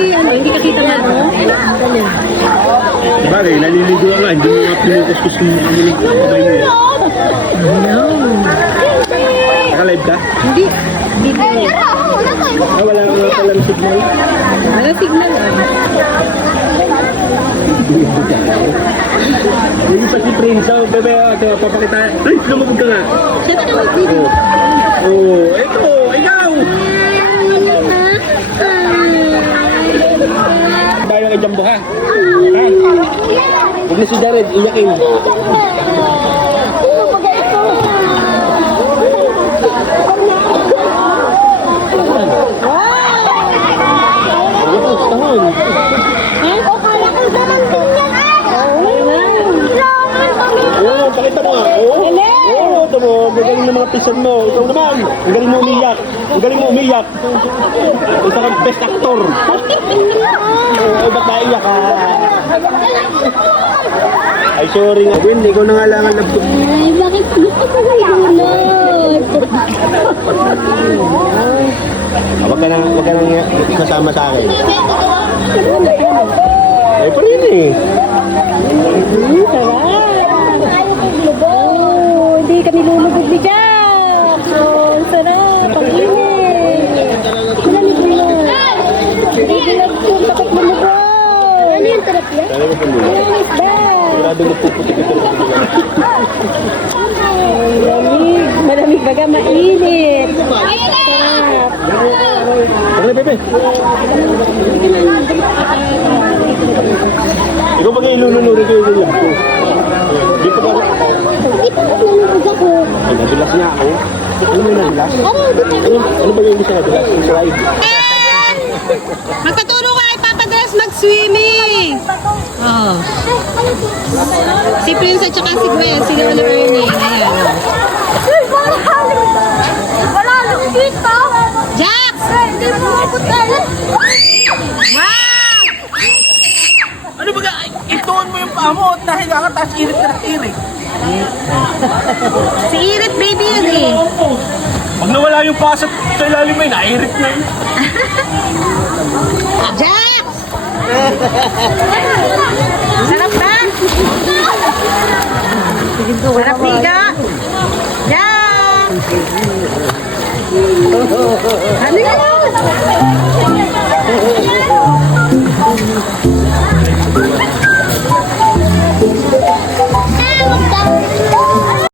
hindi ka kita nga, no? Bagay, naliligo nga, hindi mo nga pinukuskus yung kamay mo. No. Naka-live ka? Hindi. Hindi. Wala nga palang signal. Wala signal. Yung pa si Prince, bebe, papakita. Prince, lumabog ka nga. Siya ka naman video. Ito, ikaw! Bayo kay Jumbo, ha? Ha? Huwag na si Jared, iyakin. Pakita mo nga. Ito mo. Magaling na mga pisan mo. Ikaw naman. Ang galing mo umiyak. Ang galing mo umiyak. Isa kang best actor. Ba't naiyak ka? Ay, sorry nga. Win, ikaw na nga lang ang nabto. Ay, bakit gusto ko na gulot? Huwag ka nang kasama sa akin. Ay, pa rin eh. Sarap. Oh, hindi kami lulubog ni Jack. Oh, sarap. Ang init. Malamig mo yun. Hindi ginagsun sa tatlong mo. Ano yung sarap yan? Sana mo pang nila. Malamig ba? Sigurado magpuputik ito. Malamig. Malamig baga mainit. Sarap. Ano, bebe? Ikaw ba kayo ilununuri kayo ng lab ko? Di pa ka... Ito ko nalulog ako. Ay, nadulas niya ako. Ano may nadulas? Ano ba yung hindi siya nadulas? Yung slide? Magpaturo ka kay Papa Dres mag-swimming. Oh. Si Prince at saka si Gwen, si Lola Ernie. Ayan. Wala nang dito! Jack! Hindi mo mabutin! Wow! Ano ba ga? Ituon mo yung paa mo dahil ka taas irit ka ng irit. Si Irit baby yun eh. Pag nawala yung paa sa ilalim mo, nairit na yun. Jack! Sarap ba? Sarap higa? Jack! Ano yun?